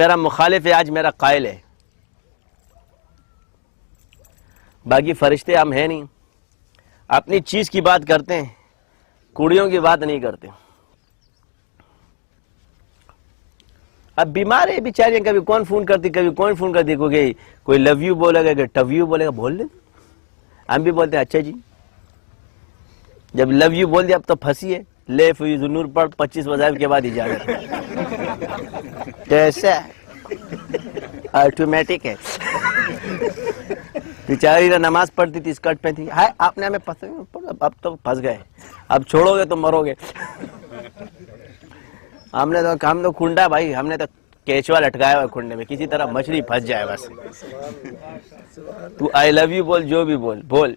میرا مخالف ہے آج میرا قائل ہے، باقی فرشتے ہم ہیں نہیں، اپنی چیز کی بات کرتے ہیں، کڑیوں کی بات نہیں کرتے۔ اب بیمار ہے بیچاریاں، کبھی کون فون کرتی کبھی کون فون کرتی، کوئی لو یو بولے گا، کوئی ٹو یو بولے گا، بول دے۔ ہم بھی بولتے ہیں اچھا جی، جب لو یو بول دیا اب تو پھنسی ہے، لے فیض نور پڑھ 25 وظائف کے بعد اجازت کیسا آٹومیٹک ہے۔ بیچاری نماز پڑھتی تھی، اسکرٹ پہنتی تھی، ہائے آپ نے ہمیں پسند، اب تو پھنس گئے، اب چھوڑو گے تو مرو گے۔ ہم تو کنڈا بھائی، ہم نے تو کیچوا لٹکایا ہوا کنڈے میں، کسی طرح مچھلی پھنس جائے بس۔ تو آئی لو یو بول، جو بھی بول بول۔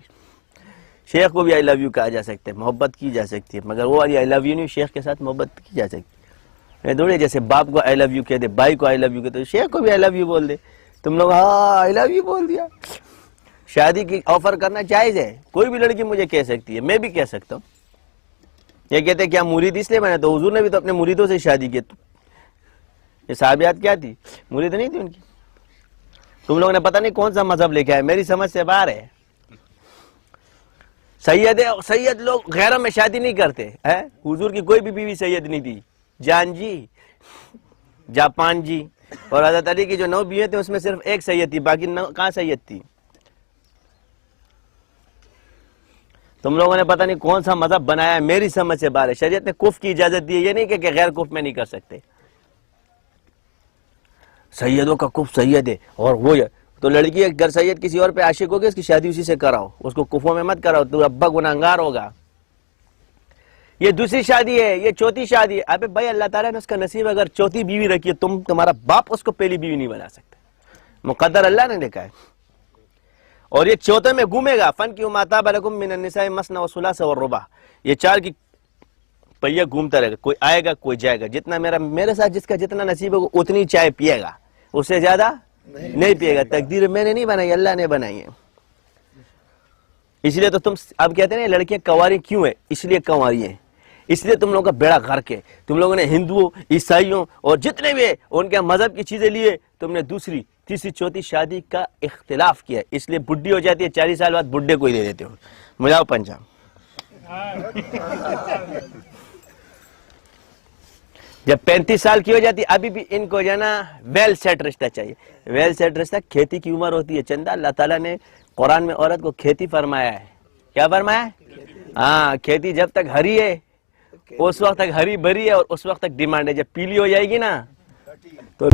شیخ کو بھی آئی لو یو کہا جا سکتا ہے، محبت کی جا سکتی ہے، مگر وہ والی آئی لو یو نہیں، شیخ کے ساتھ محبت کی جا سکتی ہے۔ دوڑے جیسے باپ کو آئی لو یو کہہ دے، بھائی کو آئی لو یو کہتے، شیخ کو بھی آئی لو یو بول دے۔ تم لوگ ہاں آئی لو یو بول دیا۔ شادی کی آفر کرنا جائز ہے، کوئی بھی لڑکی مجھے کہہ سکتی ہے، میں بھی کہہ سکتا ہوں۔ یہ کہتے ہیں کیا مرید اس لیے بنے، تو حضور نے بھی تو اپنے مریدوں سے شادی کی۔ یہ صحابیات کیا تھی، مرید نہیں تھی ان کی۔ تم لوگوں نے پتہ نہیں کون سا مذہب لے کے آئے، میری سمجھ سے باہر ہے۔ سید لوگ غیروں میں شادی نہیں کرتے، حضور کی کوئی بھی بیوی سید نہیں تھی۔ جان جی، جاپان جی، اور حضرت علی کی جو 9 بیویں تھیں اس میں صرف ایک سید تھی، باقی کہاں سید تھی۔ تم لوگوں نے پتہ نہیں کون سا مذہب بنایا ہے، میری سمجھ سے باہر ہے۔ شریعت نے کفر کی اجازت دی ہے، یہ نہیں کہ غیر کفر میں نہیں کر سکتے۔ سیدوں کا کفر سید ہے، اور وہ تو لڑکی اگر سید کسی اور پہ عاشق ہوگی اس کی شادی اسی سے کراؤ، اس کو کفروں میں مت کراؤ، تو ابا گناہگار ہوگا۔ یہ دوسری شادی ہے، یہ چوتھی شادی ہے۔ ابے بھائی اللہ تعالیٰ نے اس کا نصیب اگر چوتھی بیوی رکھی ہے، تمہارا باپ اس کو پہلی بیوی نہیں بنا سکتا، مقدر اللہ نے لکھا ہے۔ اور یہ چوتھے میں گھومے گا، فن کی ما طاب لکم من النساء مثنى وثلاث والرباع، یہ 4 کی پہیہ گھومتا رہے گا، کوئی آئے گا کوئی جائے گا۔ جتنا میرے ساتھ جس کا جتنا نصیب ہوگا اتنی چائے پیے گا، اس سے زیادہ نہیں پیے گا۔ تقدیر میں نے نہیں بنائی، اللہ نے بنائی ہے۔ اس لیے تو تم اب کہتے ہیں لڑکیاں کنواری کیوں ہیں، اس لیے کنواری ہیں، اس لیے تم لوگوں کا بیڑا غرق ہے۔ تم لوگوں نے ہندوؤں، عیسائیوں اور جتنے بھی ان کے مذہب کی چیزیں لیے، تم نے دوسری تیسری چوتھی شادی کا اختلاف کیا ہے، اس لیے بڈھی ہو جاتی ہے، 40 سال بعد بڈھے کو ہی دے دیتے ہو۔ مجاؤ پنجاب۔ جب 35 سال کی ہو جاتی ابھی بھی ان کو جو ہے نا ویل سیٹ رشتہ چاہیے۔ ویل سیٹ رشتہ کھیتی کی عمر ہوتی ہے چندہ، اللہ تعالیٰ نے قرآن میں عورت کو کھیتی فرمایا ہے۔ کیا فرمایا ہے؟ ہاں، کھیتی جب تک ہری ہے اس وقت تک ہری بھری ہے، اور اس وقت تک ڈیمانڈ ہے، جب پیلی ہو جائے گی نا تو